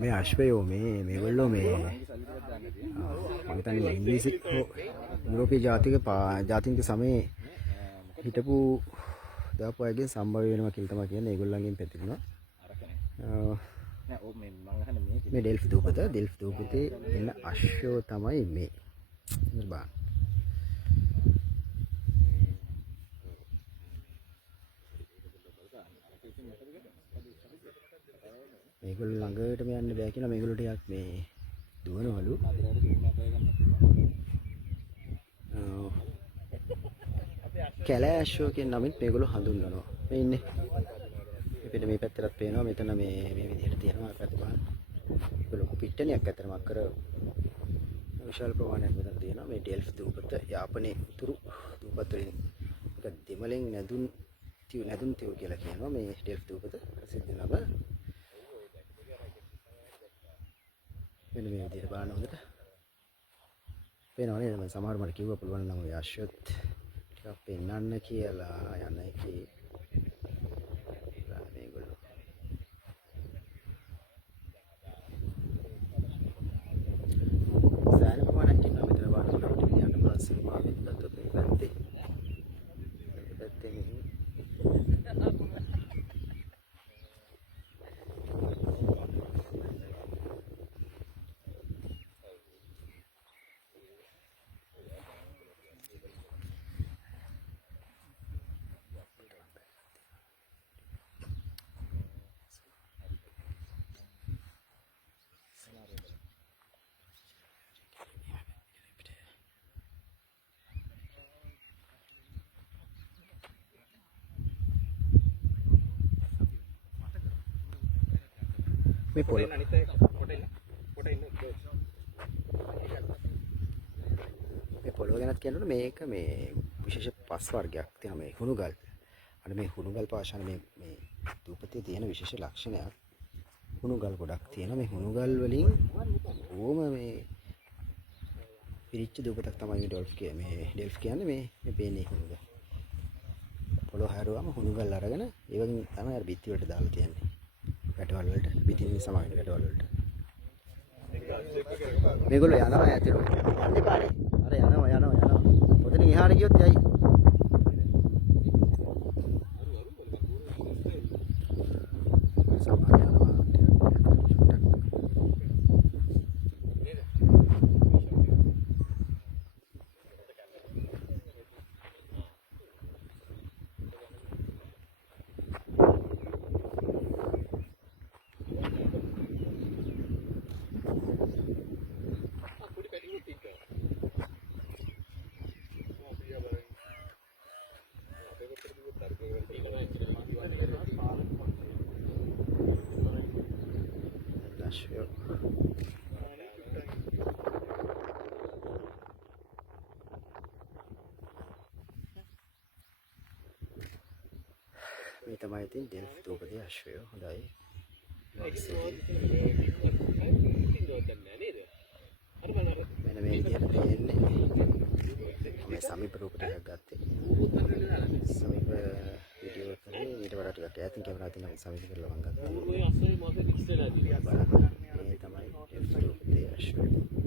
මේ අශ්වයෝ මේගොල්ලෝ මේ මම හිතන්නේ ඉංග්‍රීසි යුරෝපීය ජාතික සමයේ හිටපු දාපු අයගෙන් සම්භව වෙනවා කියලා තමයි කියන්නේ. ඒගොල්ලන්ගෙන් පැතිරුණා. මේ ඩෙල්ෆි දූපතේ එන අශ්වයෝ තමයි මේ. බලන්න. මේගොල්ලෝ ළඟටම යන්න බෑ කියලා මේගොල්ලෝ ටිකක් මේ දුවනවලු. කැලෑෂෝ කියන නමින් මේගොල්ලෝ හඳුන්වනවා. මේ ඉන්නේ. මේ පැත්තටත් පේනවා. මෙතන මේ විදිහට තියෙනවා. පැත්ත බලන්න. ලොකු පිට්ටනියක් අතරම අක්කර විශාල ප්‍රමාණයක් මෙතන තියෙනවා. මේ ඩෙල්ෆි දූපත යාපනයේ උතුරු දූපත වලින් එක දෙමළෙන් නැදුන් තියු කියලා කියනවා. මේ ඩෙල්ෆි දූපත ප්‍රසිද්ධ නම. මෙන්න මේ විදිහට බලන්න හොඳට. පේනවා නේද? මම සමහර මට කිව්වා පුළුවන් නම් ඔය අශ්වත් ටිකක් පෙන්වන්න කියලා යන එකේ මේගොල්ලෝ සෑහෙන ප්‍රමාණයක් ඉන්නවා මෙතන බලන්න අපිට යන්න පුළුවන් සීමාවෙන් ගත්තොත් මේ පැත්තේ මේ පොළ ගැනත් කියනකොට මේක මේ විශේෂ පස් වර්ගයක් තියෙනවා මේ හුණුගල්. අර මේ හුණුගල් පාෂාණ මේ දූපතේ තියෙන විශේෂ ලක්ෂණයක් හුණුගල් ගොඩක් තියෙනවා. මේ හුණුගල් වලින් ඕම මේ පිරිච්ච දූපතක් තමයි මේ ඩෙල්ෆි කියන්නේ. මේ පේන්නේ හුණුගල්. පොළොව හැරුවම හුණුගල් අරගෙන ඒ වගේ තමයි අර බිත්ති වලට දාලා තියන්නේ. ගැටවල වලට බිත්ති සමාන ගැටවල වලට. මේගොල්ලෝ යනවා ඇතුළට. යන්න පාරේ. අර යනවා. ඔතන එහාට ගියොත් යයි. මේ තමයි ඉතින් ඩෙල්ෆි දූපතේ අශ්වයෝ. හොඳයි. මෙන්න මේ විදිහට තියෙන්නේ. මේ සමීප රූප ටිකක් ගත්තේ. සමීප වීඩියෝ කරේ ඊට වඩා ටිකක් ඈතින් කැමරාව තියෙන සමීප කරලා මම ගත්තා. මේ තමයි ඩෙල්ෆි දූපතේ අශ්වයෝ.